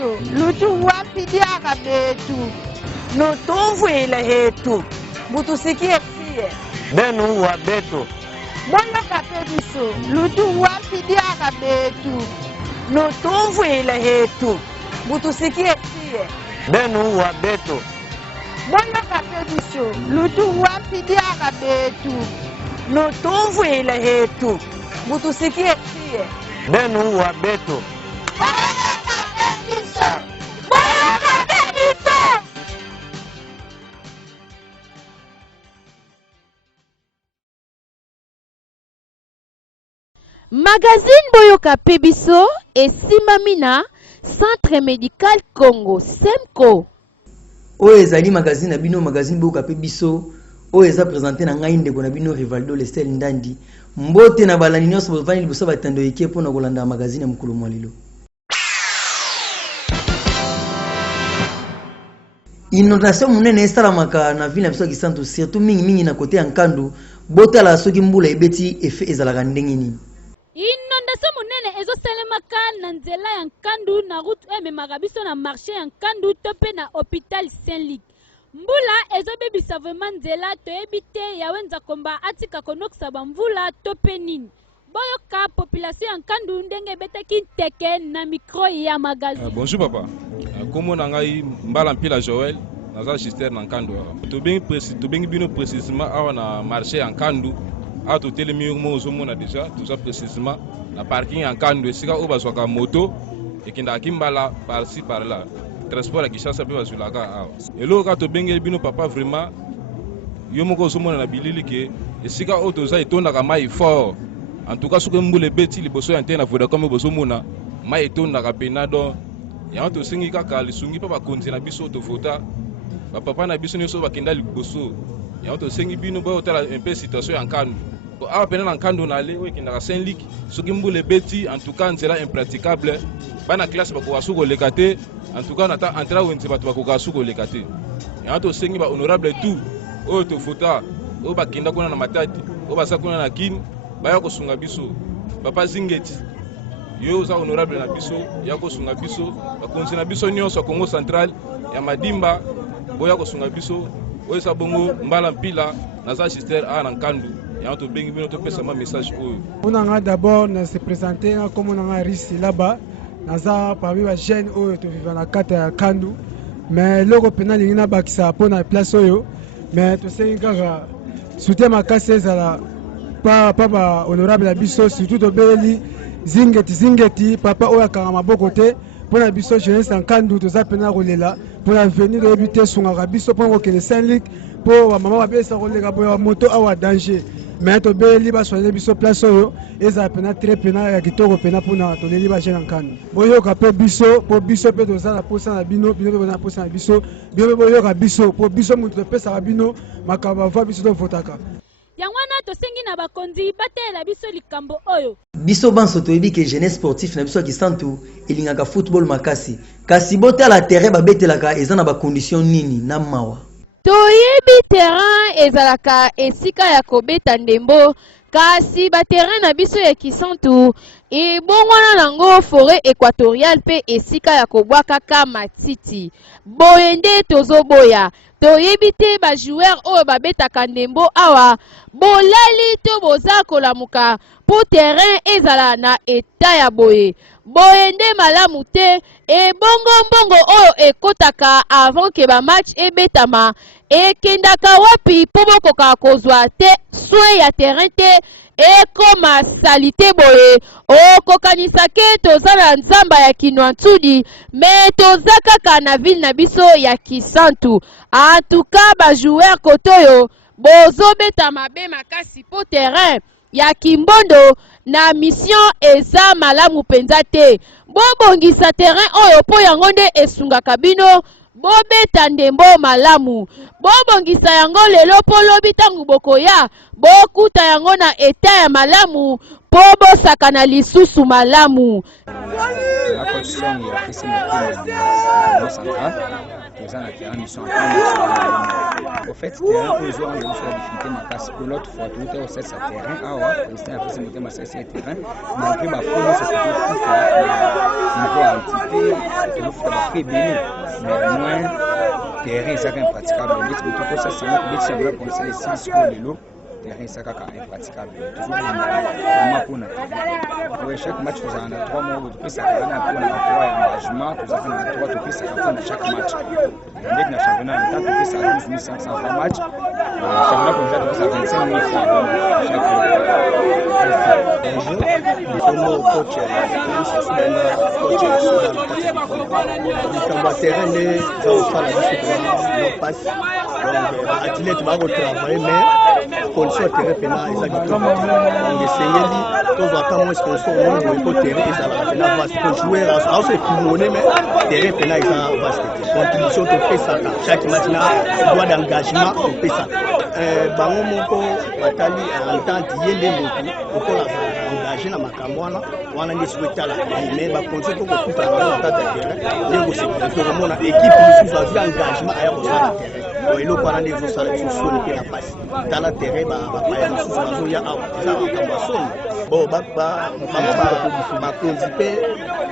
biso lutu wapidiaka betu Nutumvile hetu butusikie sie benu wa beto boyoka pe biso lutu wapidiaka betu nutumvile hetu butusikie sie benu wa beto boyoka pe biso lutu wapidiaka betu nutumvile hetu butusikie sie benu wa beto Magazine Boyoka Pebiso et Simamina, Centre Médical Congo, SEMCO. Ezali magazine abino magazine Boyoka Pebiso, eza présenté na ngai ndeko na bino Rivaldo Lestel Ndandi. Mbote na balani nyonso bovani liboso batando yeke pona kolanda magazine ya mukulu mwalilo. Inondation munene esalamaka na ville na biso Kisantu surtout mingi na côté ya Nkandu, bote ala soki mbula ebeti efe ezalaka ndenge nini. Inondation munene ezosalemaka na nzela ya Nkandu na route ememaka biso na marché ya Nkandu to pe na hôpital Saint-Luc. Mbula ezobebisa vraiment nzela toyebi te yawenza komba atika konokisa bamvula to pe nini. Boyoka population ya Nkandu ndenge betaki teke na micro ya magazine. Bonjour papa. Komo na ngai mbala mpila Joël naza gister na Nkandu. Tobengi bino précisément awa na marché ya Nkandu. A to telemi mo zomona déjà tout ça précisément na parking ya Nkandu esika o bazwaka moto ekinda kimbala par ci par là. Transport à Kishasa pe bazulaka awa. Elo ka to bengeli bino papa vraiment yo moko zomona na bilili ke esika o to za etondaka mai fort. En tout cas soki mbule beti liboso ya ntena Vodacom bozomona mai etondaka pena donc ya to singi kaka lisungi pa bakonzi na biso to vota ba papa na biso nyonso bakenda liboso ya to singi bino ba otala un peu situation ya Nkandu awa pena na Nkandu na le okendaka Saint-Luc soki mbule beti en tout cas nzela impraticable bana classe bakoka suko lekate en tout cas na ta entra wenze bato bakoka suko lekate ya to singi ba honorable tout o to vota o bakenda kuna na matati o basa kuna na kini baya kosunga biso papa Zingeti yo za honorable na biso ya kosunga biso bakonzi na biso nyonso Congo Central ya Madimba boya kosunga biso oyesa bongo mbala mpila naza gister a na Nkandu ya to bengi bino to pesa ma message oyo on a d'abord na se présenter comme on a risque là-bas naza parmi ba jeune oyo to vivant na kata ya Nkandu mais loko pena lingina bakisa pona place oyo mais to sengi kaka soutien makasi ezala pa ba honorable na biso surtout to beli Zingeti papa oya kanga maboko te pona biso jeunesse Nkandu to za pena kolela pona venir de éviter sunga biso pona ko le Saint-Luc po mama ba besa kolega boya moto awa danger mais to beli ba soigner biso place oyo eza pena très pena ya kitoko pena pona to leli ba jeune Nkandu boyoka pe biso po biso pe to za na posa na bino bino pe na posa na biso bino boyoka biso po biso mutu to pesa bino makaba va biso to votaka. Yangwana to sengi na bakonzi batela biso likambo oyo. Biso banso toyebi ke jeunesse sportif na biso Kisantu elingaka football makasi. Kasi bote ala terrain babetelaka eza na ba condition nini na mawa. Toyebi terrain ezalaka esika ya kobeta ndembo kasi ba terrain na biso ya Kisantu ebongwana nango forêt équatoriale pe esika ya kobwaka matiti. Boyende tozoboya toyebi te ba joueur oyo babetaka ndembo awa bolali to boza kolamuka po terrain ezala na eta ya boye boyende malamu te mbongo oyo ekotaka avant ke ba match ebetama ekendaka wapi po bokoka kozwa te soin ya terrain te ekoma salite boye okokanisa ke toza na nzamba ya Kinwantudi me toza kaka na ville na biso ya Kisantu. En tout cas ba joueur kotoyo bozobeta mabe makasi po terrain ya Kimbondo na mission eza malamu penza te bobongisa terrain oyo po yango nde esungaka bino bobeta ndembo malamu bobongisa yango lelo po lobi tangu bokoya bokuta yango na eta ya malamu po bosaka na lisusu malamu. En fait, terrain aux joueurs de la difficulté ma passe pour l'autre fois tout au set terrain c'est un peu monter ma terrain malgré ma forme c'est tout niveau entité tout fait très bien mais moins terrain c'est impraticable mais tout ça c'est un peu de pour les 6 scores de l'eau terrain c'est impraticable toujours ma pour na chaque match vous en a 3 mois de plus ça a un engagement vous avez 3 de plus ça a chaque match avec le championnat en tant que ça a 1500 francs match championnat comme ça 25 000 francs chaque coach terrain les athlète va travailler mais condition terrain pénal exactement on essaye to va comment est-ce qu'on sort au terrain et ça va pénal va se jouer à ça c'est monnaie mais terrain pénal ça va se contribution to fait ça chaque match là droit d'engagement on fait ça bango moko batali en temps yende moko ko la engagé na makambo wana ndi souhaiter la mais ba conseil ko kuta na tata terrain ndeko c'est vraiment na équipe sous a engagement à ko ça terrain et le parent des autres salles sur le la passe dans la terrain ba pa sous la zone ya ça makambo son bon ba condipe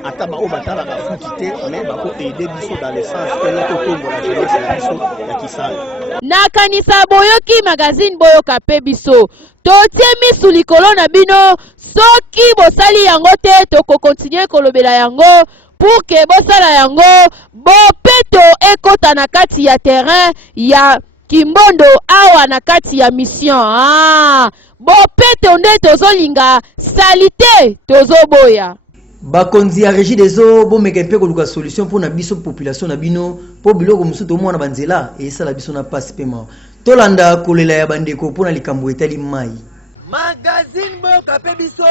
ataba o batala ka futite mais ba ko aider biso dans le sens que notre tombe la jeunesse la biso ya kisala na kanisa boyoki magazine boyoka pe biso totie misu likolo na bino soki bosali yango te toko continuer kolobela yango pour que bosala yango bopeto ekota na kati ya terrain ya Kimbondo awa na kati ya mission bopeto nde tozolinga salite tozoboya bakonzi ya régie des eaux bomeka mpe koluka solution mpona biso population na bino mpo biloko mosusu tomona banzela esala biso na pasi pema tolanda kolela ya bandeko mpona likambo etali mai magazine boyoka mpe biso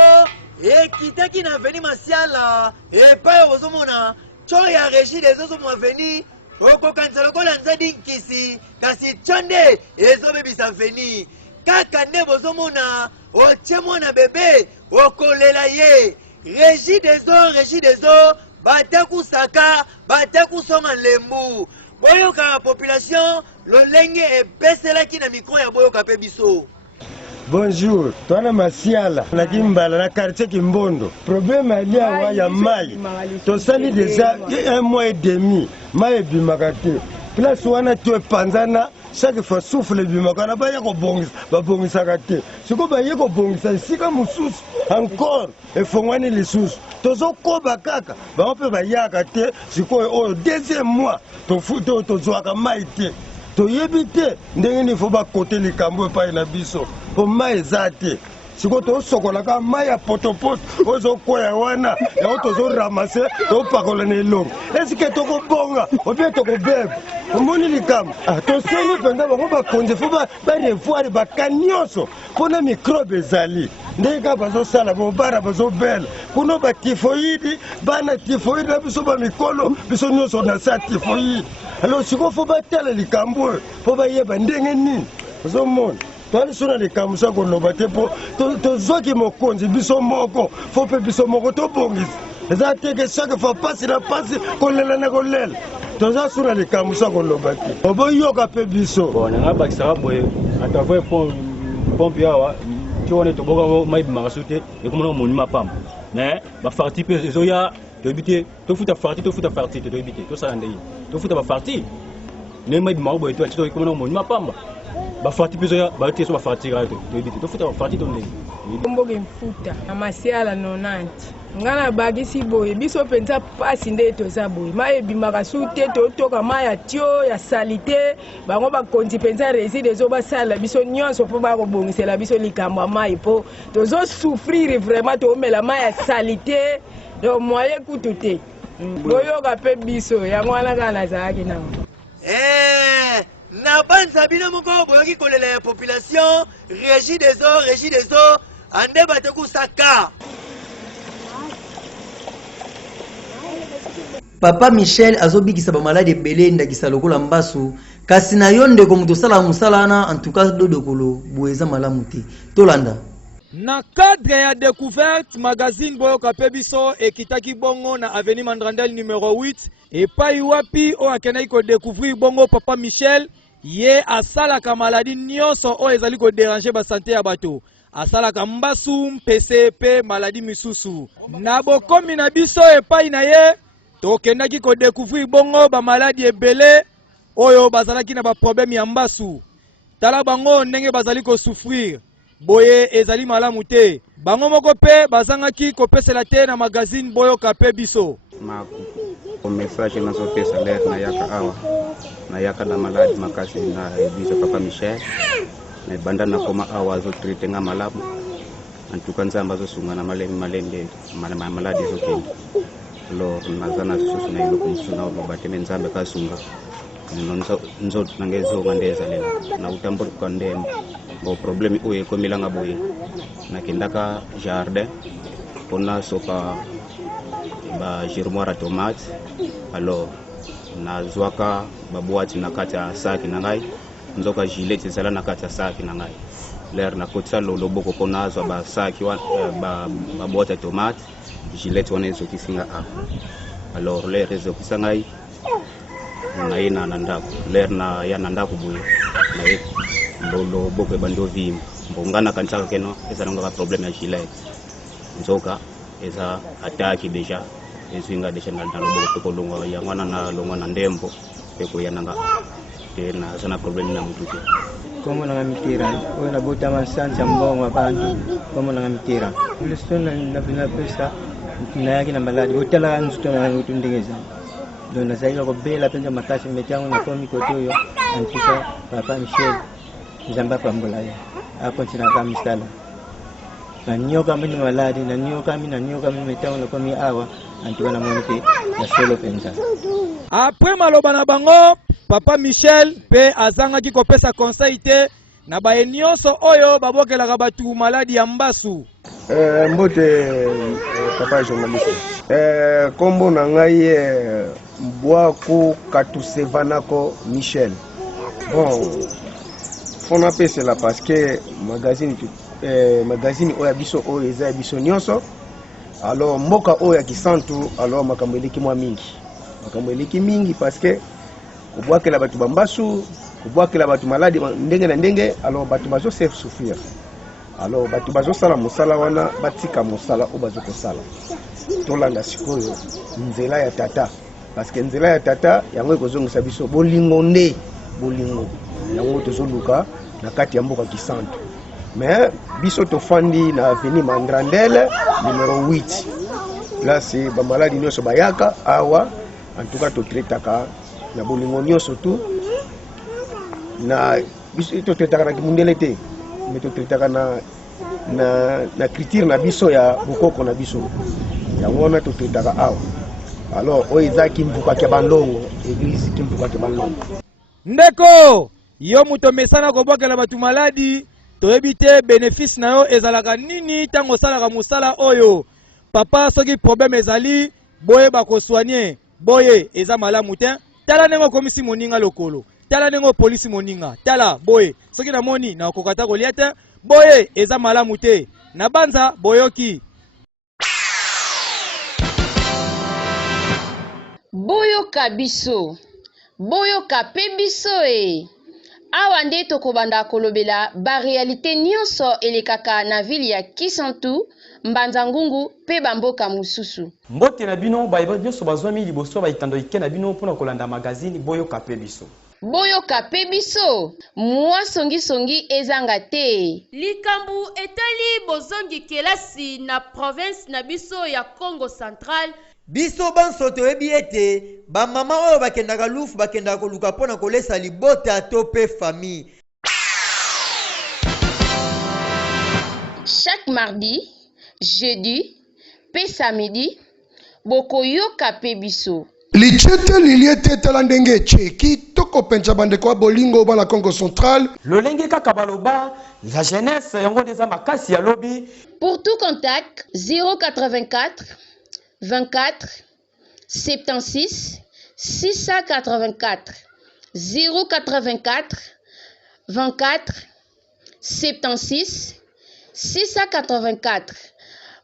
ekitaki na veni masiala epai ozomona tso ya régie des eaux zomo aveni okokanisa lokola nzadi nkisi kasi tso nde ezobebisa veni kaka nde bozomona otie mwana bebe okolela ye régie des eaux batakusaka batakusonga lembu boyoka population lolenge ebeselaki na mikro ya boyoka mpe biso. Bonjour, toi Masiala, na Kimbala, na quartier Kimbondo. Problème ali awa ya mai. To sali déjà 1 mois et demi. Mai bimakate. Place wana to panzana chaque fois souffle bimakana ba yako bongisa, ba bongisa kate. Siko ba yako bongisa sika mususu encore e fongwani lisusu. Tozo koba kaka, ba mpe ba yaka te, siko o deuxième mois to futo to zwaka mai te. To yebite ndenge ni fo ba côté likambo pa na biso. Po mai zate. Siko to sokola ka mai ya potopoto ozo koya wana ya tozo ramasser to pakola ne long. Est-ce que to ko bonga o bien to ko bebe. Omoni likambo. To seni penda ba ko ba konje fo ba revoir ba kanyoso. Pona microbe zali. Ndeka bazo sala bo bara bazo bela. Kuno ba typhoïde bana typhoïde na biso ba mikolo biso nyoso na sa typhoïde. Alors siko fo ba tala likambo fo ba yeba ndenge nini. Ozo mona Toi, sur les camusas qu'on a battu pour toi qui m'ont conduit, biso moko, faut pas biso moko, to bongis. Les athées que chaque fois passe la passe, qu'on l'a na golel. Toi, sur les camusas qu'on a battu. On va y avoir peu biso. Bon, on a pas que ça va boyer. À ta fois, pompe yawa, tu vois, on est au bout de ma marasouté, et comme on a mon ma pam. Mais, ma partie peu, zoya, tu habites, tu fous ta partie, tu habites, tout ça, tu fous ta partie. Ne m'a dit, ma boy, tu as dit, comme on a mon ma pam. Bafati pezoya bati so bafati rato to futa bafati to ne mboge mfuta na masiala 90 ngana bagisi boye biso penza pasi nde toza boye maye bimaka sute to toka maya tio ya salite bango ba konti penza réside zo ba sala biso nyonso po ba ko bongisela biso likambo mai po tozo souffrir vraiment to mela maya salite do moye kutute boyo ka pe biso ya ngwana kana zaki na na banza bino moko boyoki kolela ya population régie des eaux ande bate kusaka. Papa Michel azobikisa ba malade ebele ndakisa lokola mbasu kasi na yo ndeko muto sala musala na en tout cas dodokolo boeza malamu te tolanda Na cadre ya découverte magazine Boyoka Pebiso ekitaki bongo na avenue Mandrandel numéro 8 epai wapi o akenaki ko découvrir bongo papa Michel ye asalaka maladie nyonso o ezali ko déranger ba santé ya bato asalaka mbasu mpese pe maladie misusu na bokomi na biso epai na ye tokendaki ko découvrir bongo ba maladie ebele oyo bazalaki na ba problème ya mbasu tala bango ndenge bazali ko souffrir boye ezali malamu te bango moko pe bazangaki kopesela te na magazine Boyoka Pebiso ko message na zo pesa leer na yaka awa na yaka na maladi makasi na biso papa Michel na banda na koma awa zo traiter nga malamu antuka nzamba zo sunga na malende maladi zo kendi lo nazana susu na ilo kumsuna lo bateme nzambe ka sunga nzo nangezo ngandeza lela na utambur kwa ndembo bo problème oyo ekomilanga boye nakendaka jardin mpona sopa ba germoire à tomate alors nazwaka baboîte na kati ya saki na ngai nzoka gilet ezala na kati ya saki na ngai leer nakotisa loboko mpona azwa basaki baboîte ya tomate gilet wana ezokisinga a alors leer ezokisa ngai naye na ndako leer na ya na ndako boye naye loboko ebandi ovimba mbongana kanisaka keno ezalangaka problème ya gilet nzoka eza ataki deja ezinga deja na loboko pe kolongwa yango wana na longwa na ndembo pe koyananga te naza na problème na mutu te komo nanga mitira oyo nabotama nsanza mbongo abantu komo nanga mitira leso na pesa nayaki na maladi botalaka nzuto na ngutu ndengeza do nazalika kobela mpenza makasi meti yango nakomi kote oyo antuka papa Michel nzambe apambola ye akontinaka misala nanyoka mbi maladi nanyoka mbi meti yango nakomi awa antuka namoni mpe na solo mpenza. Après maloba na bango papa Michel pe azangaki kopesa conseil te na baye nyonso oyo babokelaka batu maladi ya mbasu. Mbote papa journaliste kombo na ngai Mbwaku Katusevanako Michel. Bon fona pesela parce que magazine oyo biso oyo eza biso nyonso alors mboka oyo kisantu alors makambo eleki mingi parce que kubwakela batu bambasu kubwakela batu maladi ndenge na ndenge alors batu bazo se souffrir alors batu bazo sala musala wana batika musala o bazo kosala tolanda sikoyo nzela ya tata parce que nzela ya tata yango ekozongisa biso bolingo yango tozoluka na kati ya mboka kisantu mais biso tofandi na avenue Mandrandel numéro 8 place ba maladi nyonso bayaka awa en tout cas totretaka na bolingo nyonso tu na biso totretaka na kimundele te mais totretaka na culture na biso ya bokoko na biso yango wana totretaka awa alors oyo eza kimbuka kya bandongo église kimbuka kya bandongo ndeko yo muto mesana kobwakela batu maladi toyebi te bénéfice na yo ezalaka nini tango osalaka mosala oyo papa soki problème ezali boye bakosoigne boye eza malamu te tala ndenge okomisi moninga lokolo tala ndenge polisi moninga tala boye soki namoni na okokata kolia te boye eza malamu te na banza boyoki Boyoka biso Boyoka Pebiso awa nde tokobanda kolobela ba réalité nyonso elekaka na ville ya Kisantu Mbanza Ngungu pe bamboka mususu mbote na bino bayeba nyonso bazwami liboso baitando ike na bino mpona kolanda magazine Boyoka Pebiso. Boyoka Pebiso mwa songi ezanga te likambu etali bozongi kelasi na province na biso ya Congo Central. Biso banso toyebi ete bamama oyo bakendaka lufu bakendaka koluka mpona kolesa libota to pe famille. Chaque mardi, jeudi, pe samedi, bokoyoka Pebiso. Lichete liliete talandenge cheki toko pencha bandeko bolingo bana Congo Central. Lolenge kaka baloba la jeunesse yango deza makasi ya lobby. Pour tout contact 084 24 76 684 084 24 76 684.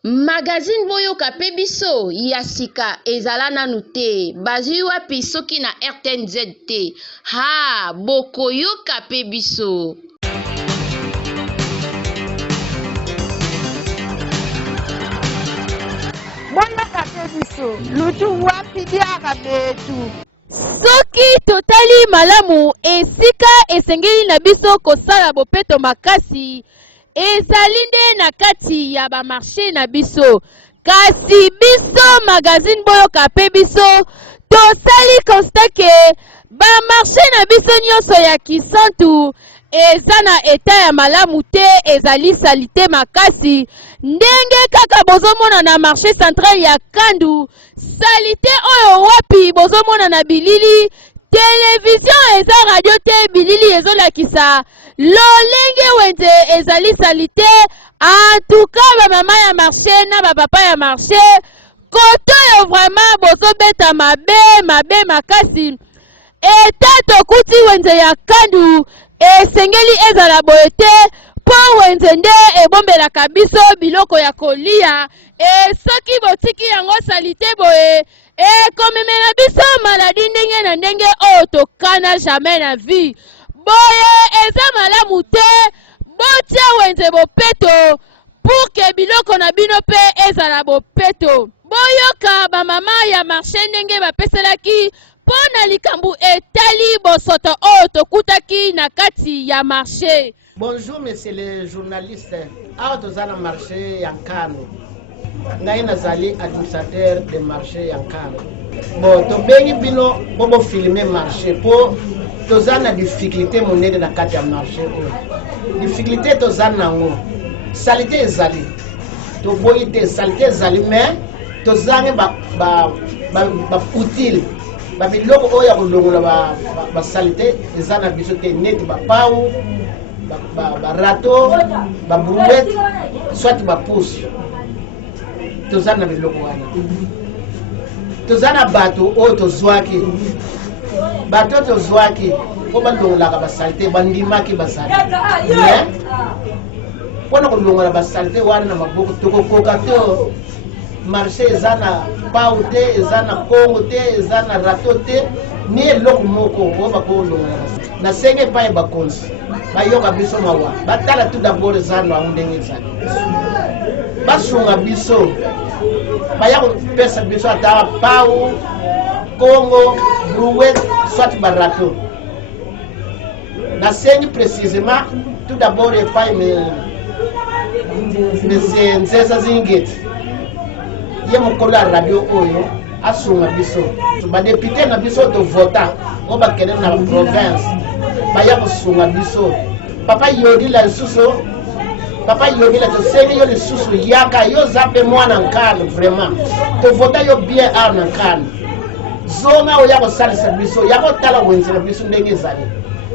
Magazine boyoka pe biso ya sika ezala nanu te bazwi wapi soki na RTNZ te ha bokoyoka pe biso. Boyoka pe biso lutu wapi diaka betu. Soki totali malamu esika esengeli na biso kosala bopeto makasi ezali nde na kati ya bamarché na biso. Kasi biso magazine boyoka pe biso tosali constat ke bamarché na biso nyonso ya Kisantu eza na eta ya malamu te, ezali salite makasi ndenge kaka bozomona na marché central ya Kandu. Salite oyo wapi bozomona na bilili television eza radio te, bilili ezolakisa lolenge wenze ezali salite. En tout cas bamama ya marché na bapapa ya marché koto yo vraiment bozobeta mabe makasi. Eta tokuti wenze ya Kandu esengeli ezala boye te po wenze nde ebombelaka biso biloko ya kolia. Soki botiki yango salite boye ekomemela biso maladi ndenge na ndenge oyo tokana jamais na vie. Boye eza malamu te botia wenze bopeto pour ke biloko na bino pe ezala bopeto. Boyoka bamama ya marché ndenge bapeselaki pona likambu etali bosoto oyo tokutaki na kati ya marché. Bonjour monsieur le journaliste. Awa toza na marché ya Nkanu. Ngai nazali administrateur de marché ya Nkanu. Bon, tobengi bino bobo filmer marché po toza na difficulté monene na kati ya marché oyo. Difficulté toza nango. Salite ezali. Toboyi te salite ezali mais tozange ba utile. Babiloko oyo ya kolongola basalite eza na biso te neti bapau barato babrouette soit bapusu toza na biloko wana. Toza na bato oyo tozwaki po balongolaka basalite bandimaki bazali mais mpona kolongola basalite wana na maboko tokokoka te. Marché eza na pau te, eza na kongo te, eza na rato te, ni eloko moko oyo bakolongola. Nasenge epai bakonzi bayoka biso mawa batala tout d'abord eza nango ndenge ezali, basunga biso baya kopesa biso ata pau kongo brouette soit barato. Nasengi précisément tout d'abord epai monsieur Nzeza Zingeti ye mokolo ya radio oyo asunga biso badepute na biso tovota ngo bakende na province baya kosunga biso. Papa Yodila lisusu papa Yodila tosengi yo lisusu yaka yo zape mwana Nkanu vraiment tovota yo bien awa na Nkanu zonga oyo ya kosalisa biso ya kotala wenze na biso ndenge ezali.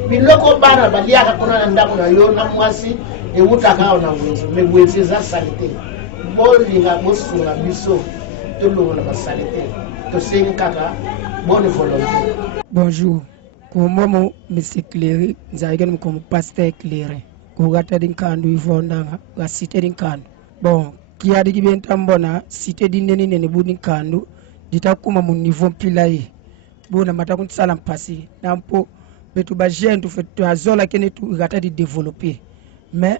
Biloko bana baliaka kuna na ndako na yo na mwasi ewutaka awa na wenze me wenze eza salite. Bolinga bosunga biso tolongola basalite tosengi kaka bonne volonté. Bonjour. Kumomo Monsieur Cléry nzalike comme pasteur Cléry kugata din Kandu ivondanga ga cité din Kandu. Bon kia digi bentambona cité din nene ne budin Kandu ditakuma mu niveau pilaye bona matakunti sala mpasi nampo betu ba jeune tu fait azola kene tu gata di développer mais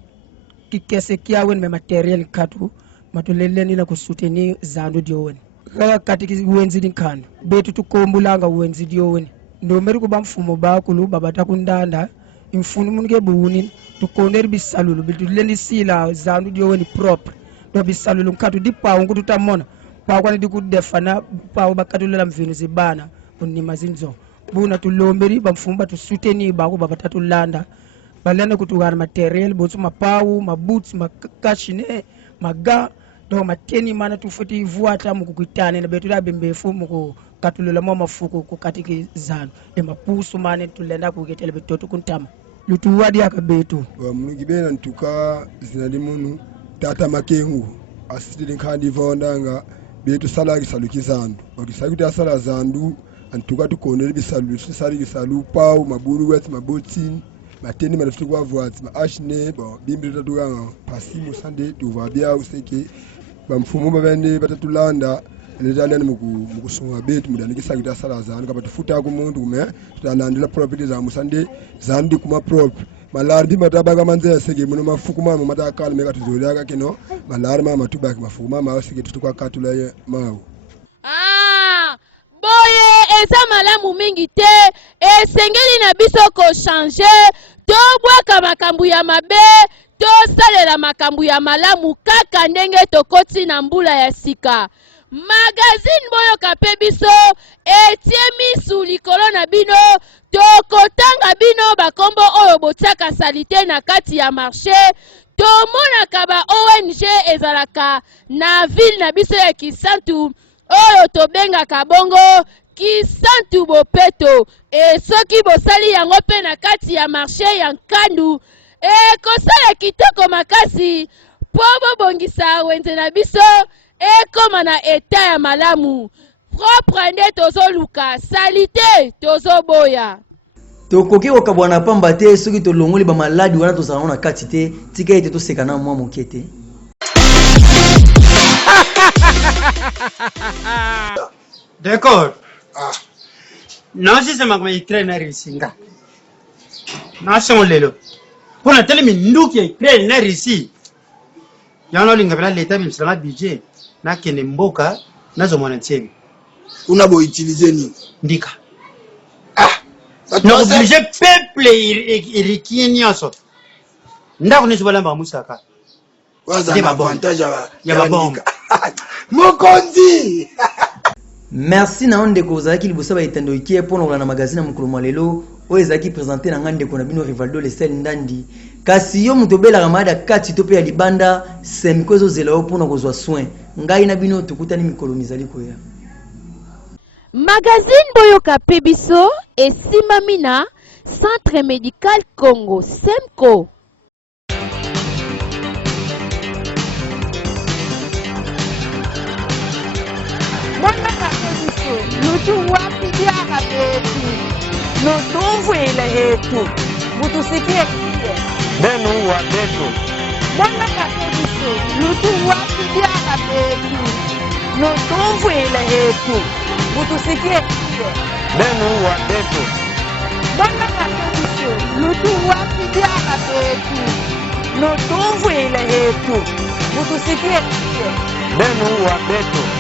ki kese kia wen me matériel katu matuleleni na kusoutenir zandu diowen kaka katiki wenzi din Kandu betu tukombulanga wenzi diowen ndo meri kuba mfumo bakulu babata kundanda imfunu munge buuni tukonderi bisalulu bituleni sila zandu diowen propre do bisalulu katu dipa ngutu tamona pa kwani dikudefana pa bakatulela mvinu zibana onni mazinzo buna tulomberi bamfumba tusoutenir bako babata tulanda balenda kutugana materiel bonso mapau maboots makashine maga do mateni mana tufoti vuata mukukitane na betu da bembefu muku katulela mwa mafuku kukatiki zanu e mapusu mane tulenda kuketele betoto kuntama lutu wadi akabetu wa munugibena ntuka zinali munu tata makengu asitili nkandi vondanga betu salari saluki zandu okisakuti asala zandu antuka tukonele bisalu sisali bisalu pau maburu wet mabotini mateni matutu kwa voati maashne bon bimbi tatuga pasi musande tuvabia useke bamfumu babene batatulanda letali mukusunga betu mudanikisa kita sala zanu kapa tufuta ku muntu kume tutanandila property za musande zandi kuma prop malari matabaga manze sege muno mafuku mama matakala meka tuzolaka kino malari mama tubaki mafuku mama asige tutukwa katula mawu boye eza malamu mingi te esengeli na biso ko changer tobwaka makambo ya mabe tosalela makambo ya malamu kaka ndenge tokoti na mbula ya sika. Magazine boyoka pe biso etie misu likolo na bino tokotanga bino bakombo oyo botiaka salite na kati ya marché tomonaka ba ONG ezalaka na ville na biso ya Kisantu oyo tobengaka bongo Kisantu Bopeto soki bosali yango pe na kati ya marché ya Nkandu kosala kitoko makasi po bobongisa wenze na biso ekoma na eta ya malamu propre nde tozoluka salite tozoboya tokoki kokabwana pamba te soki tolongoli bamaladi wana tozala na kati te tika ete toseka na mwa moke te. D'accord. Nasema kama Ukraine risinga. Nasema lelo. Pona tele minduki ya Ukraine na risi. Yana linga bela leta bimsala budget na kene mboka nazo mwana tsebi. Una bo utiliser ni ndika. No oblige peuple irikien nyoso. Ndako nisubala mba musaka. Waza na avantage ya babomba. Mokonzi. Merci na onde ko zaki libosa ba itando ikie pona na magazine mukulu mwalelo oyo ezaki présenter na ngande ko na bino Rivaldo Lestel Ndandi kasi yo mutobela ramada kati to pe ya libanda semikozo zela opona kozwa soin ngai na bino tukutani mikolo mizali ko ya magazine boyoka pe biso esimami na Centre Médical Congo Semco. Lutu wapi diara betu Lutu ile hetu Butusikie kie Benu wa betu Mwana kakebiso Lutu wapi diara betu Lutu ile hetu Butusikie kie Benu wa betu Mwana kakebiso Lutu wapi diara betu Lutu ile hetu Butusikie kie Benu wa betu